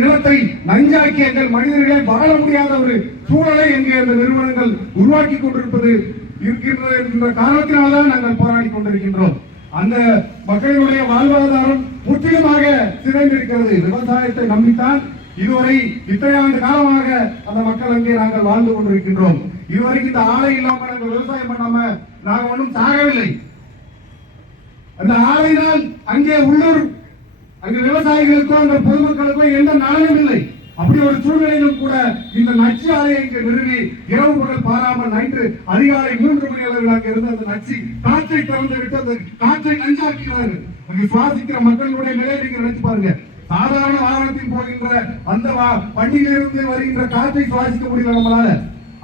நிலத்தை நஞ்சாக்கி எங்கள் மனிதர்களை வாழ முடியாத ஒரு சூழலை எங்கே அந்த நிறுவனங்கள் உருவாக்கி கொண்டிருப்பது இருக்கின்ற என்ற காரணத்தினால்தான் நாங்கள் போராடி கொண்டிருக்கின்றோம். அந்த மக்களுடைய வாழ்வாதாரம் முற்றிலுமாக சிதைந்திருக்கிறது. விவசாயத்தை நம்பித்தான் இதுவரை இத்தனை ஆண்டு காலமாக அந்த மக்கள் அங்கே நாங்கள் வாழ்ந்து கொண்டிருக்கின்றோம். இதுவரைக்கும் இந்த ஆலை இல்லாம நாங்கள் விவசாயம் பண்ணாம நாங்கள் ஒன்றும் சாகவில்லை. அந்த ஆலையினால் அங்கே உள்ளூர் அங்கு விவசாயிகளுக்கோ அந்த பொதுமக்களுக்கோ எந்த நலனும் இல்லை. அப்படி ஒரு சூழ்நிலையிலும் கூட இந்த நச்சு ஆலையை இங்கு நிறுவி இரவு பகல் பாராமல் நைட்டு அதிகாலை 3 மணி அளவில் அங்கே இருந்த அந்த நச்சு காற்றை திறந்து விட்டு அந்த காற்றை நஞ்சாக்கிறார்கள். அங்கு சுவாசிக்கிற மக்களுடைய நிலையை நீங்க நினைச்சு பாருங்க. சாதாரண வாகனத்தில் போகின்ற அந்த வண்டியிலிருந்து வருகின்ற காற்றை சுவாசிக்க முடியல நம்மளால.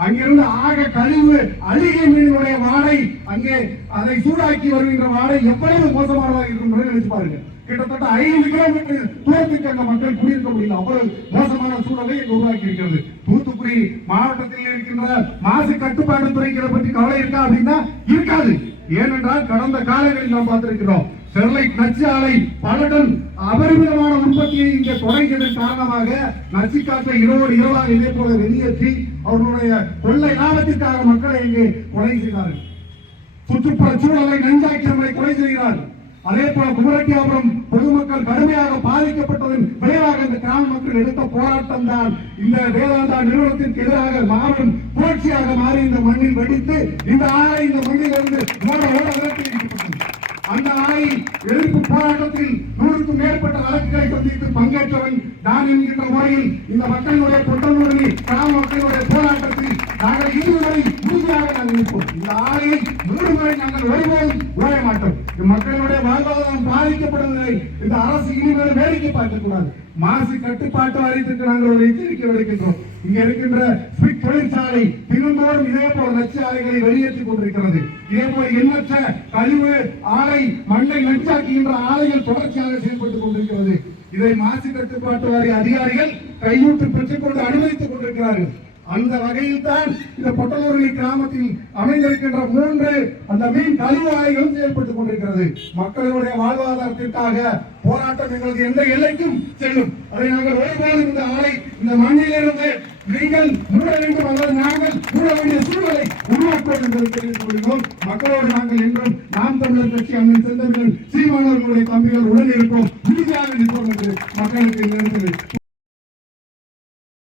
அங்கிருந்து ஆக கழிவு அழுகை மீனுடைய வாடை, அங்கே அதை சூடாக்கி வருகின்ற வாடை எவ்வளவு மோசமானதாக இருக்கும் நினைச்சு பாருங்க. கிட்டத்தட்ட 5 கிலோமீட்டர் தூரத்துக்கு அந்த மக்கள் குடியிருக்க முடியல. அவ்வளவு மோசமான சூழலை உருவாக்கி இருக்கிறது. தூத்துக்குடி மாவட்டத்தில் இருக்கின்ற மாசு கட்டுப்பாடு துறைகளை பற்றி கவலை இருக்கா அப்படின்னா இருக்காது. ஏனென்றால் கடந்த காலங்களில் நாம் பார்த்திருக்கிறோம். ஸ்டெர்லைட் நச்சு ஆலை பல டன் அபரிமிதமான உற்பத்தியை இங்கே தொடங்கியதன் காரணமாக நச்சு காற்றை இரவாக இதே போல வெளியேற்றி அவர்களுடைய கொள்ளை லாபத்திற்காக மக்களை இங்கே கொலை செய்தார்கள். சுற்றுப்புற சூழலை நஞ்சாக்கி நம்மளை கொலை செய்கிறார்கள். அதே போல குமரட்டியாபுரம் பொதுமக்கள் கடுமையாக பாதிக்கப்பட்டதன் விளைவாக இந்த கிராம மக்கள் எடுத்த போராட்டம் தான் இந்த வேதாந்தா நிறுவனத்திற்கு எதிராக மாபெரும் புரட்சியாக மாறி இந்த மண்ணில் வெடித்து இந்த ஆலை இந்த மண்ணில் இருந்து விரட்டியடிக்கப்பட்டது. அந்த ஆலை எதிர்ப்பு போராட்டத்தில் 100க்கும் மேற்பட்ட வழக்குகளை சந்தித்து பங்கேற்றவன் நான் என்கின்ற முறையில் இந்த மக்களுடைய கொண்டனுடைய கிராம மக்களுடைய போராட்டத்தில் நாங்கள் இதுவரை உறுதியாக நாங்கள் நிற்போம். இந்த ஆலையை 3 முறை நாங்கள் ஒருபோதும் உடைய மாட்டோம். மக்களுடைய வாழ்வாதாரம் பாதிக்கப்படுவதை இந்த அரசு இனிமேல் வேடிக்கை பார்க்க கூடாது. மாசு கட்டுப்பாட்டு வாரியத்திற்கு நாங்கள் ஒரு எச்சரிக்கை விடுக்கின்றோம். இங்க இருக்கின்ற ஸ்பிக் தொழிற்சாலை தினந்தோறும் இதே போல நச்சு ஆலைகளை வெளியேற்றிக் கொண்டிருக்கிறது. இதே போல எண்ணற்ற கழிவு ஆலை மண்ணை நச்சாக்குகின்ற ஆலைகள் தொடர்ச்சியாக செயல்பட்டுக் கொண்டிருக்கிறது. இதை மாசு கட்டுப்பாட்டு வாரிய அதிகாரிகள் கையூட்டு பெற்றுக் கொண்டு அனுமதித்துக் கொண்டிருக்கிறார்கள். அந்த வகையில் தான் இந்த பொட்டலூரணி கிராமத்தில் அமைந்திருக்கின்ற 3 அந்த மீன் கழிவு ஆலைகளும் செயல்பட்டுக் கொண்டிருக்கிறது. மக்களுடைய வாழ்வாதாரத்திற்காக போராட்டம் எங்களது எந்த எல்லைக்கும் செல்லும். அதை நாங்கள் ஒருபோதும் இந்த ஆலை இந்த மண்ணிலிருந்து நீங்கள் மூட வேண்டும் அல்லது நாங்கள் மூட வேண்டிய சூழலை உருவாக்குவோம் என்று தெரிவித்துக் கொள்கிறோம். மக்களோடு நாங்கள் என்றும் நாம் தமிழர் கட்சி அண்ணன் செந்தமிழன் சீமானவர்களுடைய தம்பிகள் உடன் இருப்போம், உறுதியாக நிற்போம் என்று மக்களுக்கு